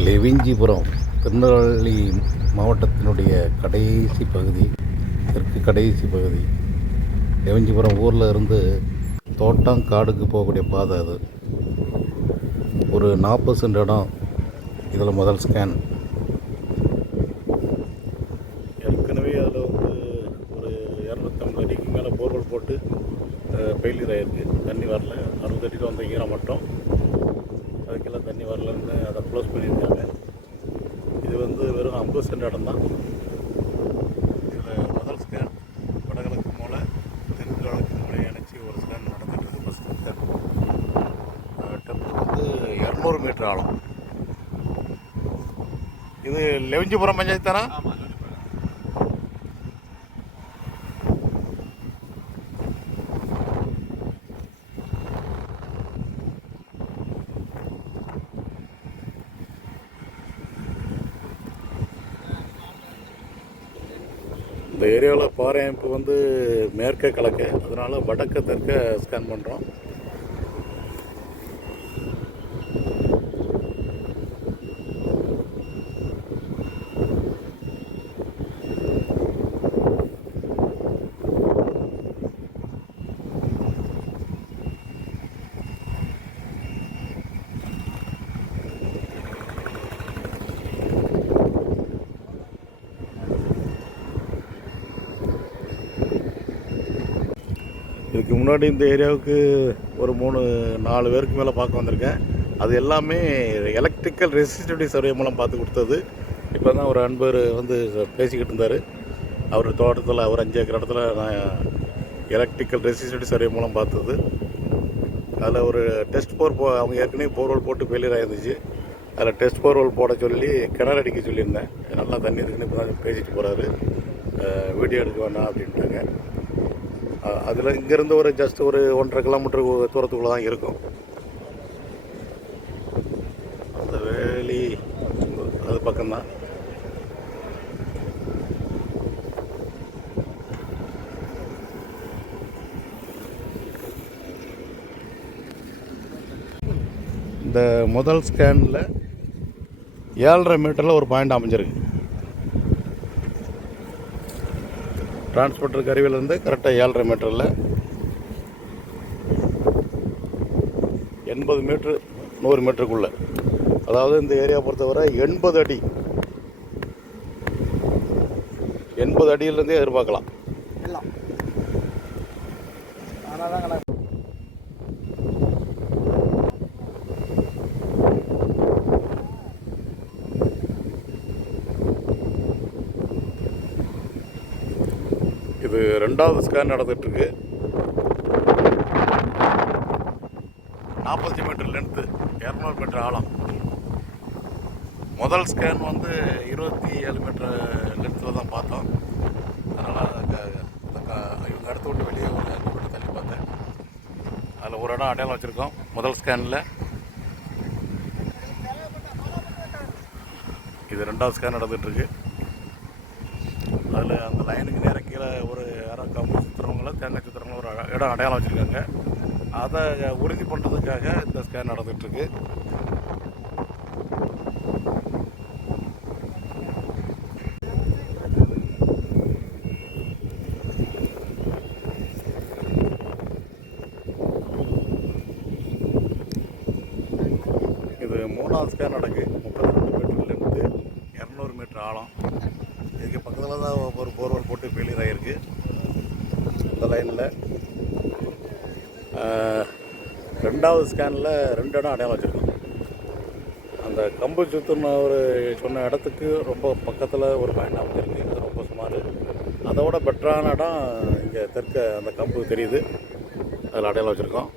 லெவிஞ்சிபுரம் திருநெல்வேலி மாவட்டத்தினுடைய கடைசி பகுதி தெற்கு கடைசி பகுதி. லெவிஞ்சிபுரம் ஊரில் இருந்து தோட்டம் காடுக்கு போகக்கூடிய பாதை அது. ஒரு நாற்பது சென்ட் இடம் இதில் முதல் ஸ்கேன் ஏற்கனவே அதில் வந்து ஒரு இரநூத்தம்பது அடிக்கு மேலே போர்வெல் போட்டு ஃபெயிலியர் ஆகிருக்கு தண்ணி வரல. அறுபது அடியில் வந்த ஈரம் மட்டும். அதுக்கெல்லாம் தண்ணி வரலன்னு அதை க்ளோஸ் பண்ணியிருக்கு வந்து வெறும் ஐம்பது சென்ட் இடம் தான் இதில் முதல் ஸ்கேன் வடகிழக்கு மூலை தெற்கு கிழக்கு மூலை இணைச்சி ஒரு ஸ்கேன் நடந்துட்டு இருக்கு. ஃபஸ்ட் ஸ்கேன் டெம்பிள் வந்து இரநூறு மீட்டர் ஆழம். இது லெவஞ்சிபுரம் பஞ்சாயத்து தானே இந்த ஏரியாவில் பாறை அமைப்பு வந்து மேற்க கிழக்கு அதனால் வடக்கு தெற்க ஸ்கேன் பண்ணுறோம் இதுக்கு முன்னாடி இந்த ஏரியாவுக்கு ஒரு மூணு நாலு பேருக்கு மேலே பார்க்க வந்திருக்கேன். அது எல்லாமே எலக்ட்ரிக்கல் ரெசிஸ்டிவிட்டி சர்வே மூலம் பார்த்து கொடுத்தது. இப்போ தான் ஒரு அன்பர் வந்து பேசிக்கிட்டு இருந்தார். அவர் தோட்டத்தில் அவர் அஞ்சு ஏக்கர் இடத்துல நான் எலக்ட்ரிக்கல் ரெசிஸ்டிவிட்டி சர்வே மூலம் பார்த்தது. அதில் ஒரு டெஸ்ட் போர் போ அவங்க ஏற்கனவே போர்வெல் போட்டு ஃபெயிலியர் ஆயிருந்துச்சு. அதில் டெஸ்ட் போர்வெல் போட சொல்லி கிணறு அடிக்க சொல்லியிருந்தேன். நல்லா தண்ணி இருக்குன்னு இப்போ தான் பேசிட்டு போகிறாரு வீடியோ எடுக்க வேணாம் அப்படின்ட்டாங்க. அதில் இங்கேருந்து ஒரு ஜஸ்ட் ஒரு ஒன்றரை கிலோமீட்டர் தூரத்துக்குள்ளே தான் இருக்கும். அந்த வேலி அது பக்கம்தான். இந்த முதல் ஸ்கேனில் ஏழரை மீட்டரில் ஒரு பாயிண்ட் அமைஞ்சிருக்கு. டிரான்ஸ்போர்ட்டர் கருவியிலேருந்து கரெக்டாக ஏழரை மீட்டரில் எண்பது மீட்ரு நூறு மீட்டருக்குள்ளே. அதாவது இந்த ஏரியா பொறுத்தவரை எண்பது அடி. எண்பது அடியிலேருந்தே எதிர்பார்க்கலாம் எல்லாம் ஆனால் தான் கணக்கு இது ரெண்டாவது ஸ்கேன் நடந்துகிட்ருக்கு நாற்பத்தி மீட்டர் லென்த்து இரநூறு மீட்டர் ஆழம். முதல் ஸ்கேன் வந்து இருபத்தி ஏழு மீட்டர் லென்த்தில் தான் பார்த்தோம். அதனால் இவங்க அடுத்து விட்டு வெளியே ஒரு அஞ்சு மீட்டர் தள்ளி பார்த்தேன். அதில் ஒரு இடம் அடையாளம் வச்சுருக்கோம் முதல் ஸ்கேனில் இது ரெண்டாவது ஸ்கேன் நடந்துகிட்ருக்கு அதில் அந்த லைனுக்கு நேர கீழே ஒரு யாரோ கம்பு சுற்றுறவங்கள தேங்காய் சுற்றுறவங்கள ஒரு இடம் அடையாளம் வச்சுருக்காங்க. அதை உறுதி பண்ணுறதுக்காக இந்த ஸ்கேன் நடந்துகிட்ருக்கு. இது மூணாவது ஸ்கேன் நடக்கு. முப்பத்தி ரெண்டு மீட்டர்லேருந்து இரநூறு மீட்டர் ஆழம். இதுக்கு பக்கத்தில் தான் ஒரு போர்வெல் போட்டு ஃபெயிலியர் ஆகிருக்கு இந்த லைனில் ரெண்டாவது ஸ்கேனில் ரெண்டு இடம் அடையாளம் வச்சுருக்கோம். அந்த கம்பு சுத்துன ஒரு சொன்ன இடத்துக்கு ரொம்ப பக்கத்தில் ஒரு பாயிண்ட் அமைஞ்சிருக்கு அது ரொம்ப சுமார். அதோட பெட்டரான இடம் இங்கே தெற்க அந்த கம்பு தெரியுது. அதில் அடையாளம் வச்சுருக்கோம்.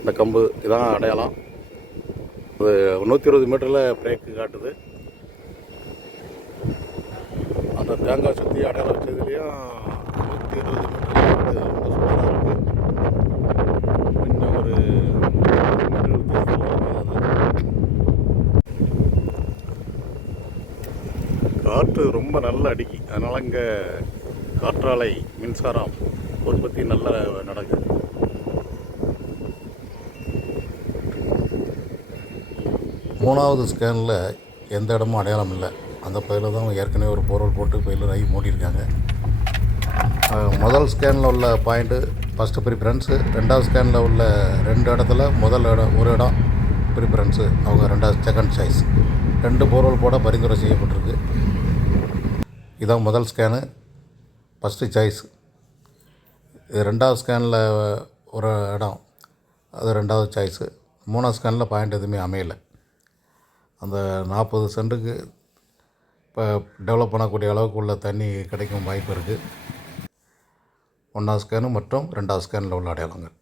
இந்த கம்பு இதான் அடையாளம். அது நூற்றி இருபது மீட்டரில் பிரேக்கு காட்டுது. அந்த தேங்காய் சுற்றி அடையாளம் வச்சதுலேயும் நூற்றி இருபது மீட்டர் ரொம்ப சுமாராக இருக்குது இன்னும் ஒரு மீட்டர் காற்று ரொம்ப நல்லா அடிக்கி. அதனால் இங்கே காற்றாலை மின்சாரம் உற்பத்தி நல்லா நடக்குது. மூணாவது ஸ்கேனில் எந்த இடமும் அடையாளம் இல்லை. அந்த பயில தான் ஏற்கனவே ஒரு போர்வல் போட்டு பயில ஆகி மூடியிருக்காங்க. முதல் ஸ்கேனில் உள்ள பாயிண்ட்டு ஃபஸ்ட்டு ப்ரிஃபரன்ஸு ரெண்டாவது ஸ்கேனில் உள்ள ரெண்டு இடத்துல முதல் இடம் ஒரு இடம் ப்ரிஃபரன்ஸு அவங்க ரெண்டாவது செகண்ட் சாய்ஸ் ரெண்டு போர்வல் போட பரிந்துரை செய்யப்பட்டிருக்கு. இதான் முதல் ஸ்கேனு ஃபஸ்ட்டு சாய்ஸ் இது ரெண்டாவது ஸ்கேனில் ஒரு இடம் அது ரெண்டாவது சாய்ஸு மூணாவது ஸ்கேனில் பாயிண்ட் எதுவுமே அமையலை. அந்த நாற்பது சென்ட்டுக்கு இப்போ டெவலப் பண்ணக்கூடிய அளவுக்கு உள்ள தண்ணி கிடைக்கும் வாய்ப்பு இருக்குது. ஒன்றாம் ஸ்கேனு மற்றும் ரெண்டாவது ஸ்கேனில் உள்ள அடையாளங்கள்.